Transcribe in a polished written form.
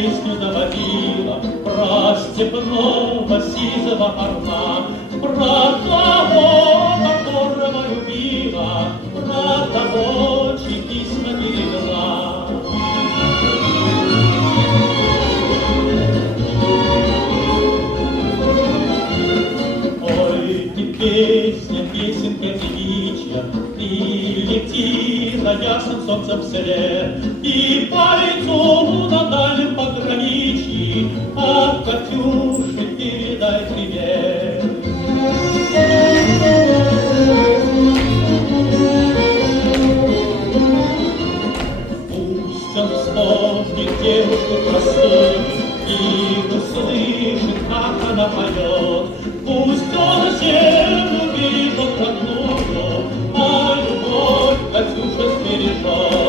песню заводила про степного сизого орла, про того, которого любила, про того, чьи письма берегла. Ой, ты песня, песенка девичья, ты лети на ясном солнцем селе, и по лицу на дальнем пограничье от Катюши передай привет. Пусть он вспомнит девушку простую и услышит, как она поет. Пусть он землю бережет родную, а любовь Катюша сбережет.